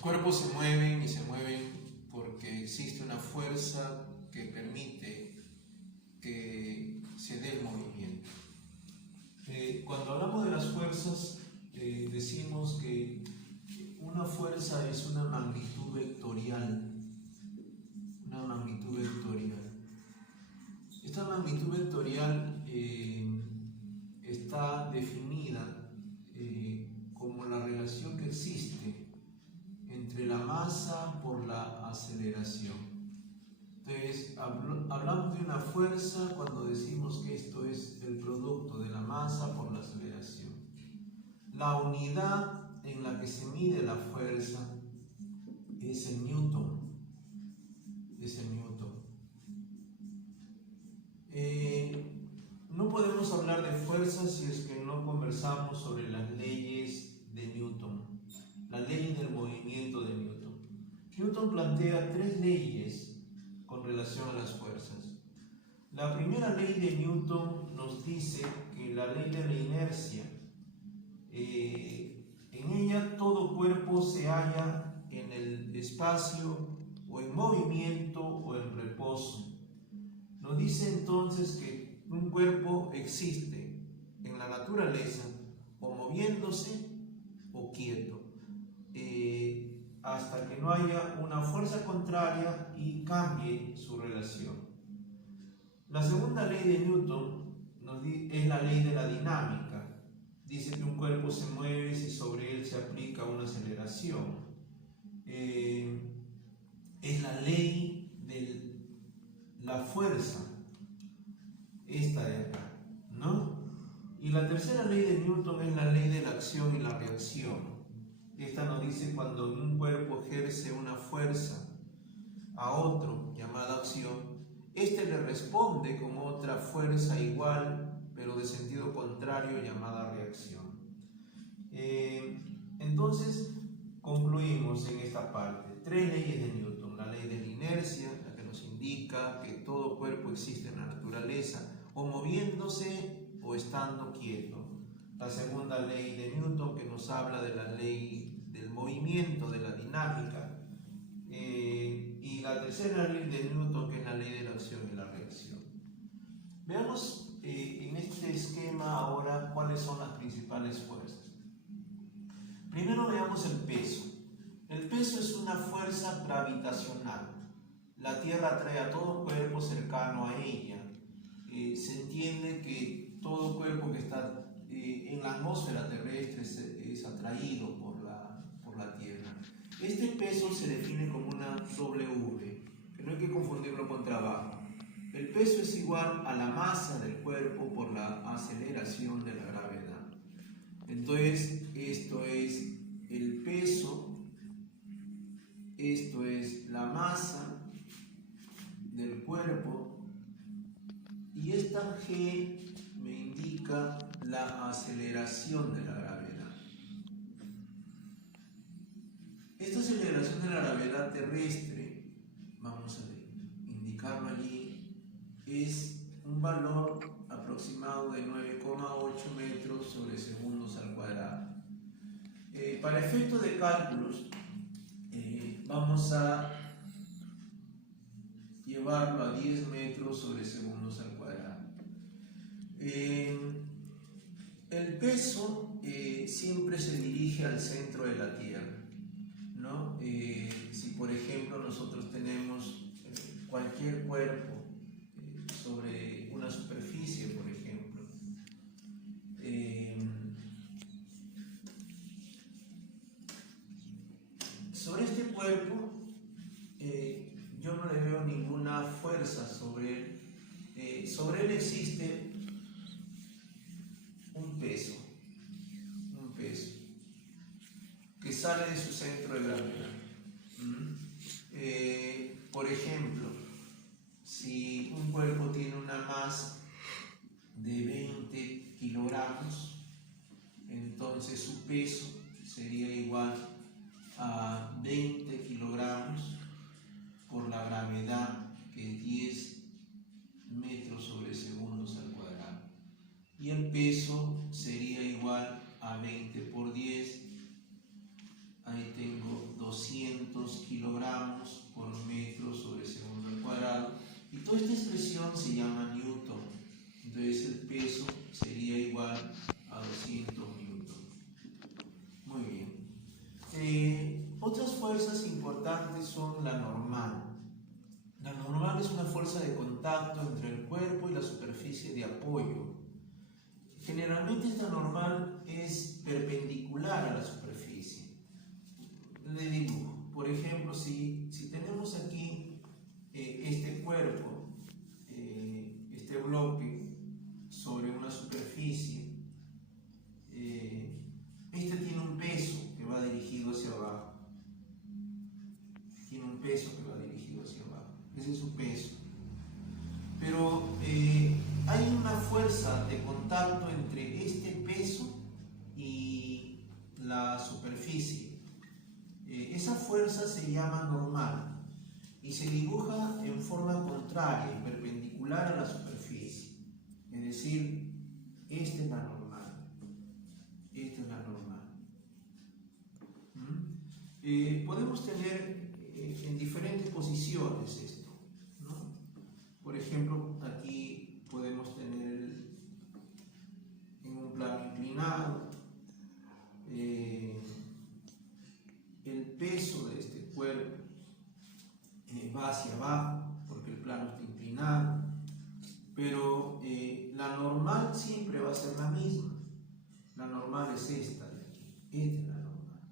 cuerpos se mueven y se mueven porque existe una fuerza que permite que se dé el movimiento. Cuando hablamos de las fuerzas, decimos que una fuerza es una magnitud vectorial. Una magnitud vectorial. Esta magnitud vectorial está definida como la relación que existe entre la masa por la aceleración. Entonces, hablamos de una fuerza cuando decimos que esto es el producto de la masa por la aceleración. La unidad en la que se mide la fuerza es el Newton. No podemos hablar de fuerzas si es que no conversamos sobre las leyes de Newton, las leyes del movimiento de Newton. Newton plantea tres leyes con relación a las fuerzas. La primera ley de Newton nos dice que la ley de la inercia, en ella todo cuerpo se halla en el espacio o en movimiento o en reposo. Nos dice entonces que un cuerpo existe en la naturaleza o moviéndose o quieto, hasta que no haya una fuerza contraria y cambie su relación. La segunda ley de Newton es la ley de la dinámica. Dice que un cuerpo se mueve si sobre él se aplica una aceleración. Es la ley de la fuerza, esta de acá, ¿no? Y la tercera ley de Newton es la ley de la acción y la reacción. Esta nos dice cuando un cuerpo ejerce una fuerza a otro, llamada acción, este le responde con otra fuerza igual, pero de sentido contrario, llamada reacción. Entonces, concluimos en esta parte. Tres leyes de Newton. La ley de la inercia, la que nos indica que todo cuerpo existe en la naturaleza, o moviéndose o estando quieto. La segunda ley de Newton, que nos habla de la ley del movimiento, de la dinámica. Y la tercera ley de Newton, que es la ley de la acción y la reacción. Veamos en este esquema ahora cuáles son las principales fuerzas. Primero veamos el peso. El peso es una fuerza gravitacional. La Tierra atrae a todo cuerpo cercano a ella. Se entiende que todo cuerpo que está en la atmósfera terrestre es atraído por la Tierra. Este peso se define como una W, que no hay que confundirlo con trabajo. El peso es igual a la masa del cuerpo por la aceleración de la gravedad. Entonces, esto es el peso, esto es la masa del cuerpo, y esta G me indica la aceleración de la gravedad. Esta aceleración de la gravedad terrestre, vamos a indicarlo allí, es un valor aproximado de 9,8 metros sobre segundos al cuadrado. Para efectos de cálculos, vamos a llevarlo a 10 metros sobre segundos al cuadrado. El peso siempre se dirige al centro de la Tierra, ¿no? Si por ejemplo nosotros tenemos cualquier cuerpo sobre una superficie, por ejemplo, sobre este cuerpo yo no le veo ninguna fuerza sobre él. Sobre él existe un peso que sale de su centro de gravedad. Por ejemplo, si un cuerpo tiene una masa de 20 kilogramos, entonces su peso sería igual a 20 kilogramos por la gravedad, que es 10 metros sobre segundos al cuadrado. Y el peso sería igual a 20 por 10, ahí tengo 200 500 kilogramos por metro sobre segundo al cuadrado. Y toda esta expresión se llama Newton. Entonces el peso sería igual a 200 Newton. Muy bien. Otras fuerzas importantes son la normal. La normal es una fuerza de contacto entre el cuerpo y la superficie de apoyo. Generalmente esta normal es perpendicular a la superficie. Le dibujo. Por ejemplo, si tenemos aquí este cuerpo, este bloque sobre una superficie, este tiene un peso que va dirigido hacia abajo. Tiene un peso que va dirigido hacia abajo. Ese es su peso. Pero hay una fuerza de contacto entre este peso y la superficie. Esa fuerza se llama normal y se dibuja en forma contraria y perpendicular a la superficie. Es decir, esta es la normal. Esta es la normal. Podemos tener en diferentes posiciones esto, ¿no? Por ejemplo, aquí podemos tener en un plano inclinado el peso de este cuerpo va hacia abajo porque el plano está inclinado, pero la normal siempre va a ser la misma. La normal es esta de aquí. Esta es la normal,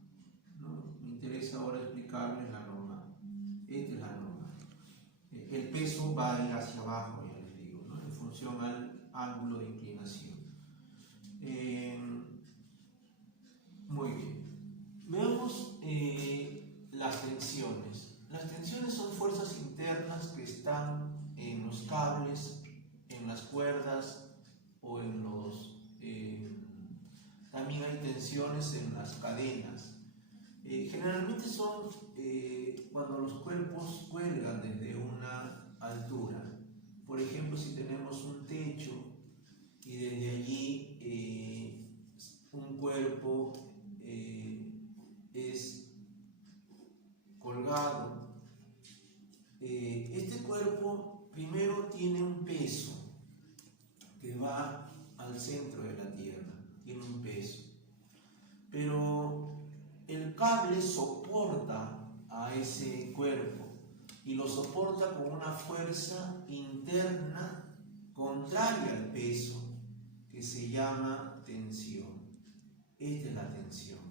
¿no? Me interesa ahora explicarles la normal. Esta es la normal. El peso va a ir hacia abajo, ya les digo, ¿no? En función al ángulo de inclinación. Muy bien. Veamos las tensiones. Las tensiones son fuerzas internas que están en los cables, en las cuerdas o en los... también hay tensiones en las cadenas. Generalmente son cuando los cuerpos cuelgan desde una altura. Por ejemplo, si tenemos un techo y desde allí un cuerpo es colgado, este cuerpo primero tiene un peso que va al centro de la tierra, tiene un peso, pero el cable soporta a ese cuerpo y lo soporta con una fuerza interna contraria al peso que se llama tensión. Esta es la tensión.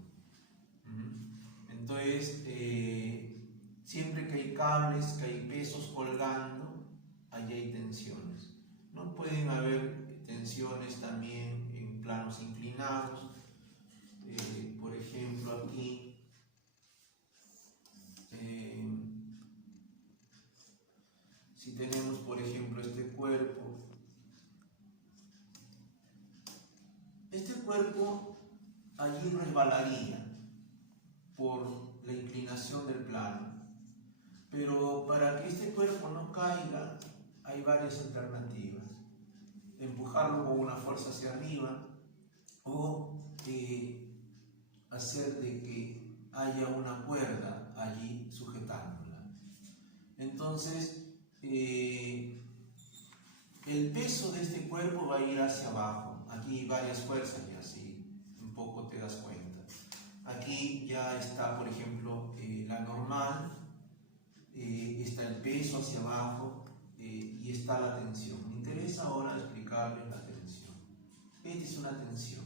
Entonces, siempre que hay cables, que hay pesos colgando, allí hay tensiones. No pueden haber tensiones también en planos inclinados. Por ejemplo, aquí si tenemos, por ejemplo, este cuerpo allí resbalaría por la inclinación del plano. Pero para que este cuerpo no caiga, hay varias alternativas. Empujarlo con una fuerza hacia arriba o hacer de que haya una cuerda allí sujetándola. Entonces, el peso de este cuerpo va a ir hacia abajo. Aquí hay varias fuerzas y así un poco te das cuenta. Aquí ya está, por ejemplo, la normal, está el peso hacia abajo y está la tensión. Me interesa ahora explicarles la tensión. Esta es una tensión.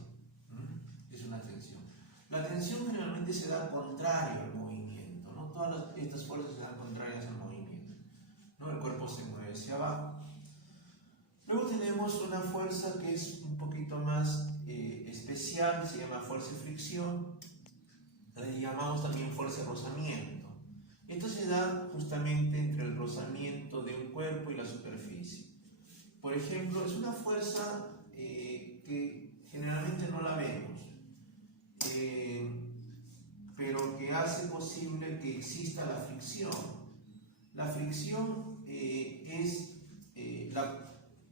Es una tensión. La tensión generalmente se da contrario al movimiento, ¿no? Todas estas fuerzas se dan contrarias al movimiento, ¿no? El cuerpo se mueve hacia abajo. Luego tenemos una fuerza que es un poquito más especial, se llama fuerza de fricción. La llamamos también fuerza de rozamiento. Esto se da justamente entre el rozamiento de un cuerpo y la superficie. Por ejemplo, es una fuerza que generalmente no la vemos, pero que hace posible que exista la fricción. La fricción es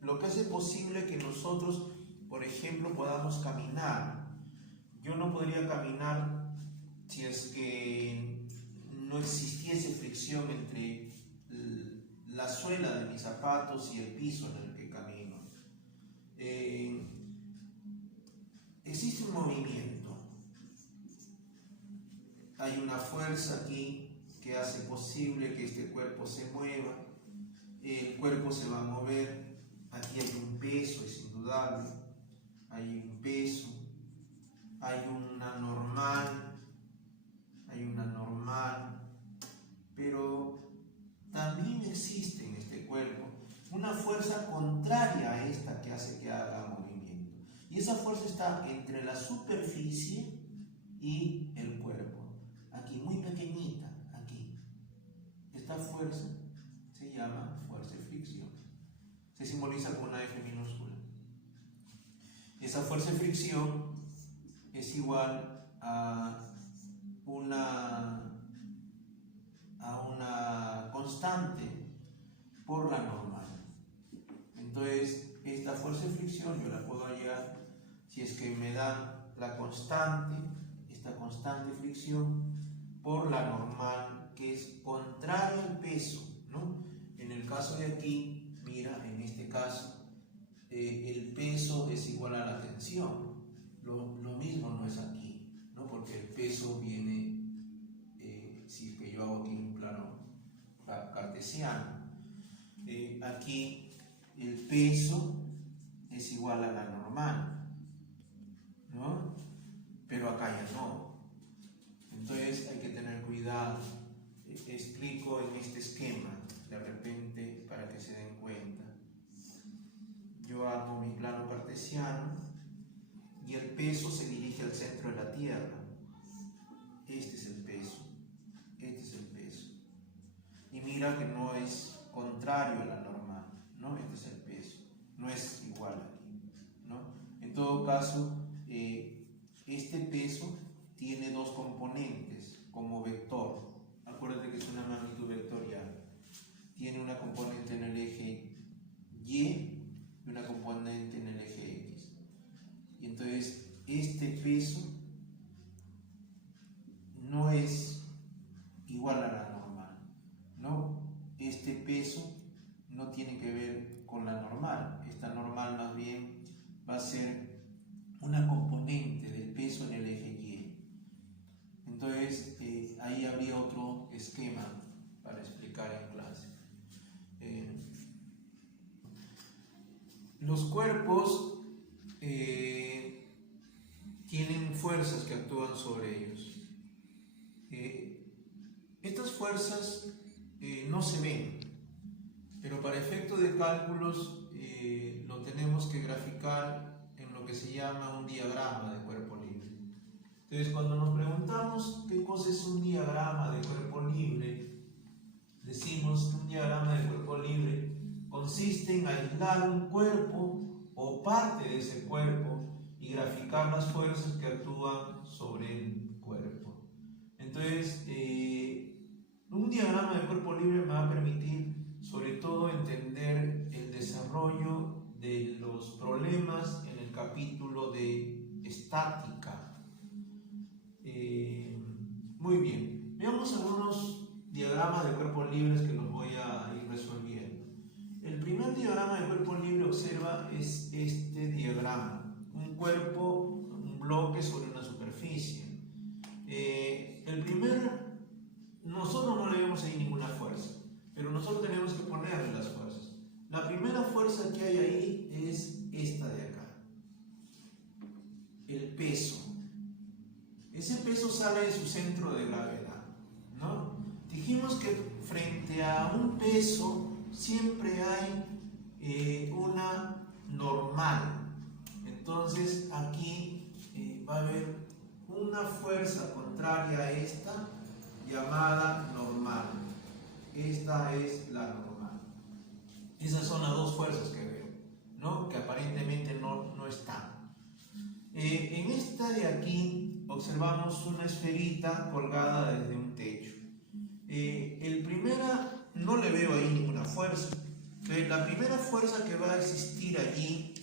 lo que hace posible que nosotros, por ejemplo, podamos caminar. Yo no podría caminar si es que no existiese fricción entre la suela de mis zapatos y el piso en el que camino. Existe un movimiento, hay una fuerza aquí que hace posible que este cuerpo se mueva, el cuerpo se va a mover, aquí hay un peso, es indudable, hay un peso, hay una normal, pero también existe en este cuerpo una fuerza contraria a esta que hace que haga movimiento. Y esa fuerza está entre la superficie y el cuerpo. Aquí, muy pequeñita, aquí. Esta fuerza se llama fuerza de fricción. Se simboliza con una F minúscula. Esa fuerza de fricción es igual a una constante por la normal. Entonces, esta fuerza de fricción yo la puedo hallar si es que me dan la constante, esta constante fricción, por la normal, que es contraria al peso, ¿no? En el caso de aquí, mira, en este caso, el peso es igual a la tensión. Lo mismo no es aquí, ¿no? Porque el peso viene, si es que yo hago aquí un plano cartesiano, aquí el peso es igual a la normal, ¿no? Pero acá ya no. Entonces hay que tener cuidado. Explico en este esquema, de repente, para que se den cuenta. Yo hago mi plano cartesiano y el peso se dirige al centro de la Tierra. Este es el peso, este es el peso. Y mira que no es contrario a la normal, ¿no? Este es el peso, no es igual aquí, ¿no? En todo caso, este peso tiene dos componentes como vector. Acuérdate que es una magnitud vectorial. Tiene una componente en el eje Y y una componente en el eje X. Y entonces este peso no es igual a la normal, ¿no? Este peso no tiene que ver con la normal. Esta normal más bien va a ser una componente del peso en el eje Y. Entonces ahí habría otro esquema para explicar en clase. Los cuerpos tienen fuerzas que actúan sobre ellos. Estas fuerzas no se ven, pero para efecto de cálculos lo tenemos que graficar en lo que se llama un diagrama de cuerpo libre. Entonces, cuando nos preguntamos qué cosa es un diagrama de cuerpo libre, decimos que un diagrama de cuerpo libre consiste en aislar un cuerpo o parte de ese cuerpo y graficar las fuerzas que actúan sobre el cuerpo. Entonces, un diagrama de cuerpo libre me va a permitir sobre todo entender el desarrollo de los problemas en el capítulo de estática. Muy bien, veamos algunos diagramas de cuerpos libres que los voy a ir resolviendo. El primer diagrama de cuerpo libre, observa, es este diagrama: un cuerpo, un bloque sobre una superficie. El primero, nosotros no le vemos ahí ninguna fuerza, pero nosotros tenemos que ponerle las fuerzas. La primera fuerza que hay ahí es esta de acá, el peso. Ese peso sale de su centro de gravedad, ¿no? Dijimos que frente a un peso siempre hay una normal. Entonces aquí va a haber una fuerza contraria a esta llamada normal. Esta es la normal. Esas son las dos fuerzas que veo, ¿no? Que aparentemente no están. En esta de aquí observamos una esferita colgada desde un techo. El primera, no le veo ahí ninguna fuerza. Entonces, la primera fuerza que va a existir allí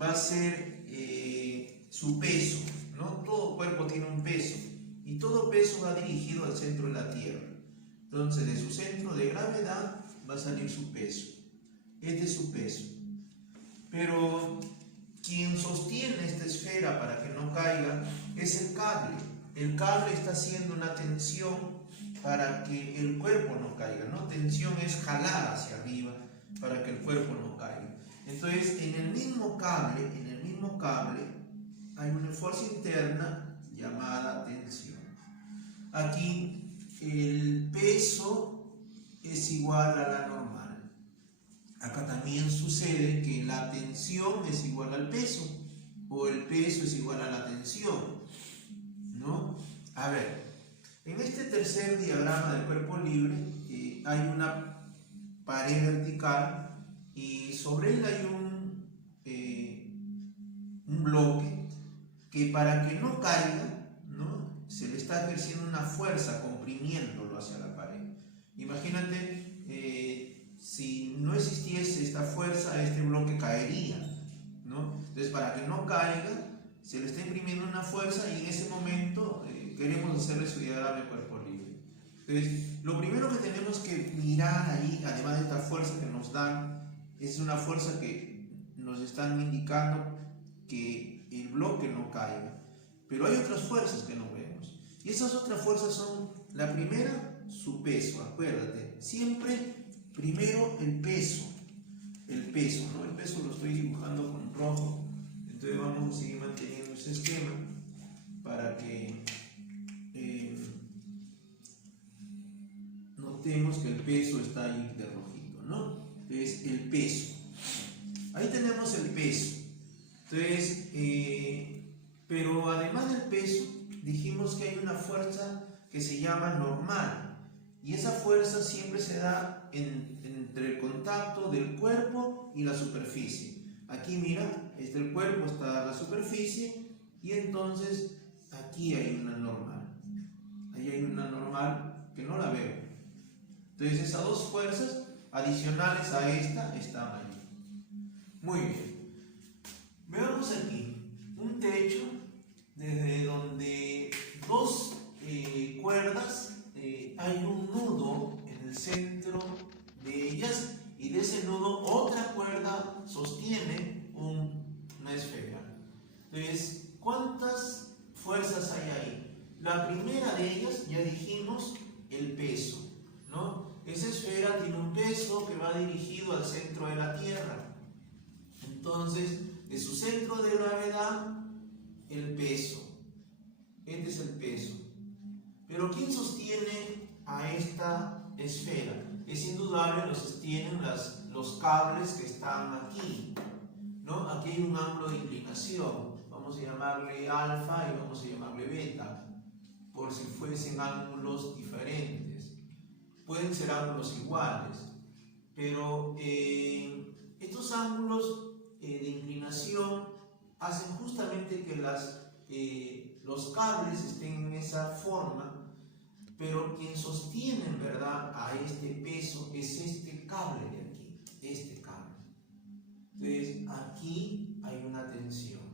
va a ser su peso, ¿no? Todo cuerpo tiene un peso y todo peso va dirigido al centro de la Tierra. Entonces, de su centro de gravedad va a salir su peso. Este es su peso. Pero quien sostiene esta esfera para que no caiga es el cable. El cable está haciendo una tensión para que el cuerpo no caiga, ¿no? Tensión es jalar hacia arriba para que el cuerpo no caiga. Entonces, en el mismo cable hay una fuerza interna llamada tensión. Aquí el peso es igual a la normal. Acá también sucede que la tensión es igual al peso, o el peso es igual a la tensión, ¿no? A ver, en este tercer diagrama del cuerpo libre hay una pared vertical y sobre él hay un bloque que para que no caiga, ¿no?, se le está ejerciendo una fuerza comprimiéndolo hacia la pared. Imagínate, si no existiese esta fuerza, este bloque caería, ¿no? Entonces, para que no caiga, se le está imprimiendo una fuerza y en ese momento queremos hacerle su diagrama de cuerpo libre. Entonces, lo primero que tenemos que mirar ahí, además de esta fuerza que nos dan, es una fuerza que nos están indicando que el bloque no caiga. Pero hay otras fuerzas que no vemos. Y esas otras fuerzas son, la primera, su peso. Acuérdate, siempre primero el peso, ¿no? El peso lo estoy dibujando con rojo. Entonces vamos a seguir manteniendo ese esquema para que notemos que el peso está ahí de rojito, ¿no? Entonces el peso. Ahí tenemos el peso. Entonces, pero además del peso, dijimos que hay una fuerza que se llama normal. Y esa fuerza siempre se da entre el contacto del cuerpo y la superficie. Aquí mira, este el cuerpo, está la superficie, y entonces aquí hay una normal. Ahí hay una normal que no la veo. Entonces esas dos fuerzas adicionales a esta están ahí. Muy bien. Veamos aquí un techo desde donde dos cuerdas, hay un nudo en el centro de ellas, y de ese nudo otra cuerda sostiene una esfera. Entonces, ¿cuántas fuerzas hay ahí? La primera de ellas, ya dijimos, el peso, ¿no? Esa esfera tiene un peso que va dirigido al centro de la Tierra. Entonces, de su centro de gravedad, el peso. Este es el peso. Pero ¿quién sostiene a esta esfera? Es indudable, lo sostienen los cables que están aquí, ¿no? Aquí hay un ángulo de inclinación. Vamos a llamarle alfa y vamos a llamarle beta, por si fuesen ángulos diferentes. Pueden ser ángulos iguales, pero estos ángulos de inclinación hacen justamente que los cables estén en esa forma, pero quien sostiene en verdad a este peso es este cable de aquí, este cable. Entonces aquí hay una tensión,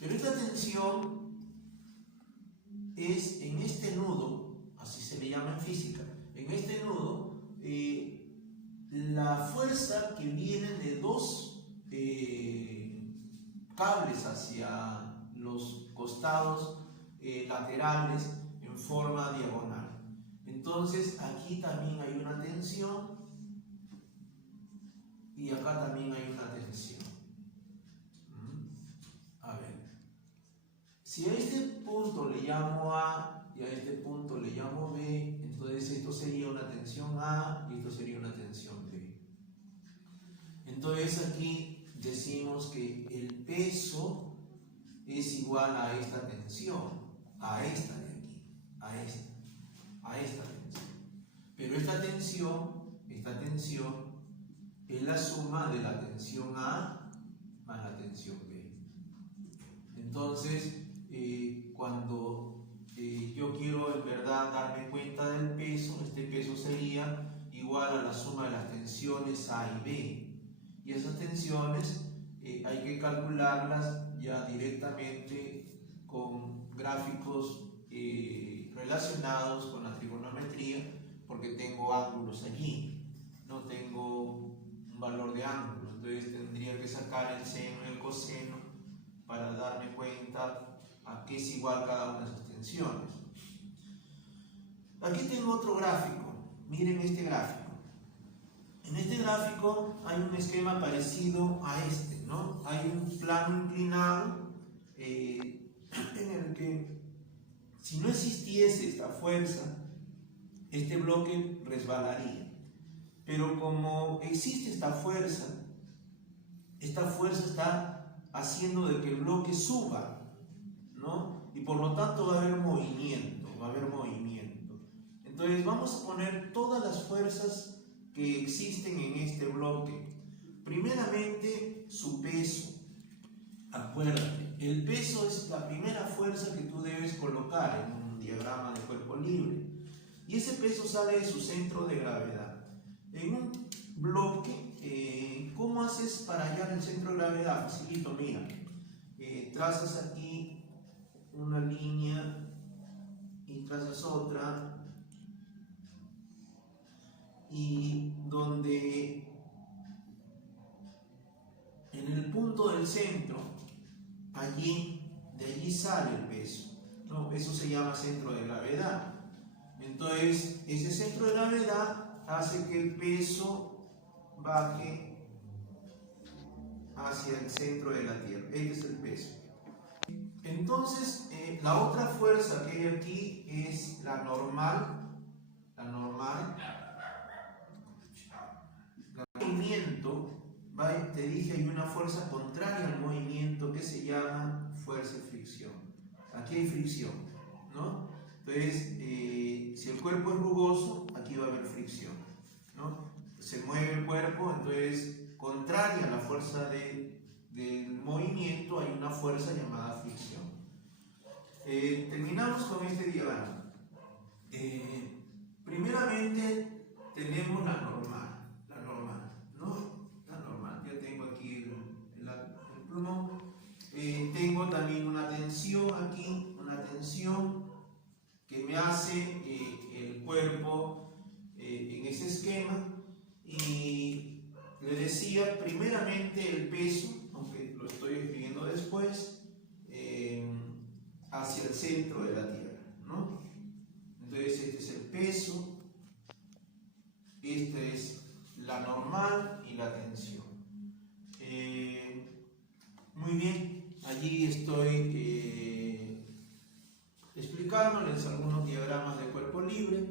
pero esta tensión es en este nudo, así se le llama en física, en este nudo, la fuerza que viene de dos cables hacia los costados laterales en forma diagonal. Entonces aquí también hay una tensión y acá también hay una tensión. A ver, si a este punto le llamo A y a este punto le llamo B, entonces esto sería una tensión A y esto sería una tensión B. Entonces aquí decimos que el peso es igual a esta tensión, a esta de aquí, a esta tensión. Pero esta tensión es la suma de la tensión A más la tensión B. Entonces, cuando yo quiero en verdad darme cuenta del peso, este peso sería igual a la suma de las tensiones A y B. Y esas tensiones hay que calcularlas ya directamente con gráficos relacionados con la trigonometría porque tengo ángulos allí, no tengo un valor de ángulos, entonces tendría que sacar el seno y el coseno para darme cuenta a qué es igual cada una de esas tensiones. Aquí tengo otro gráfico, miren este gráfico. En este gráfico hay un esquema parecido a este, ¿no? Hay un plano inclinado en el que si no existiese esta fuerza, este bloque resbalaría. Pero como existe esta fuerza está haciendo de que el bloque suba, ¿no? Y por lo tanto va a haber movimiento, Entonces vamos a poner todas las fuerzas que existen en este bloque. Primeramente, su peso. Acuérdate, el peso es la primera fuerza que tú debes colocar en un diagrama de cuerpo libre. Y ese peso sale de su centro de gravedad. En un bloque, ¿cómo haces para hallar el centro de gravedad? Facilito, mira. Trazas aquí una línea y trazas otra. Y donde en el punto del centro, de allí sale el peso, ¿no? Eso se llama centro de gravedad. Entonces, ese centro de gravedad hace que el peso baje hacia el centro de la Tierra. Este es el peso. Entonces, la otra fuerza que hay aquí es la normal. El movimiento, te dije, hay una fuerza contraria al movimiento que se llama fuerza de fricción. Aquí hay fricción, ¿no? Entonces, si el cuerpo es rugoso, aquí va a haber fricción, ¿no? Se mueve el cuerpo, entonces, contraria a la fuerza del movimiento, hay una fuerza llamada fricción. Terminamos con este diagrama. Primeramente, tenemos la normal, ¿no? La normal. Yo tengo aquí el plumón. Tengo también una tensión aquí, una tensión que me hace el cuerpo en ese esquema. Y le decía, primeramente el peso, aunque lo estoy escribiendo después, hacia el centro de la Tierra, ¿no? Entonces este es el peso, esta es la normal y la tensión. Muy bien, allí estoy explicándoles algunos diagramas de cuerpo libre.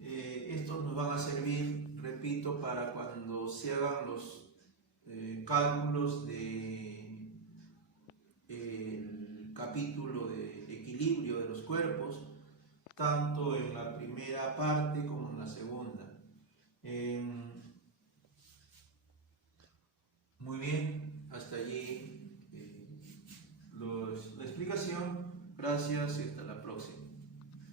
Estos nos van a servir, repito, para cuando se hagan los cálculos del capítulo de equilibrio de los cuerpos, tanto en la primera parte como en la segunda. Muy bien, hasta allí la explicación. Gracias y hasta la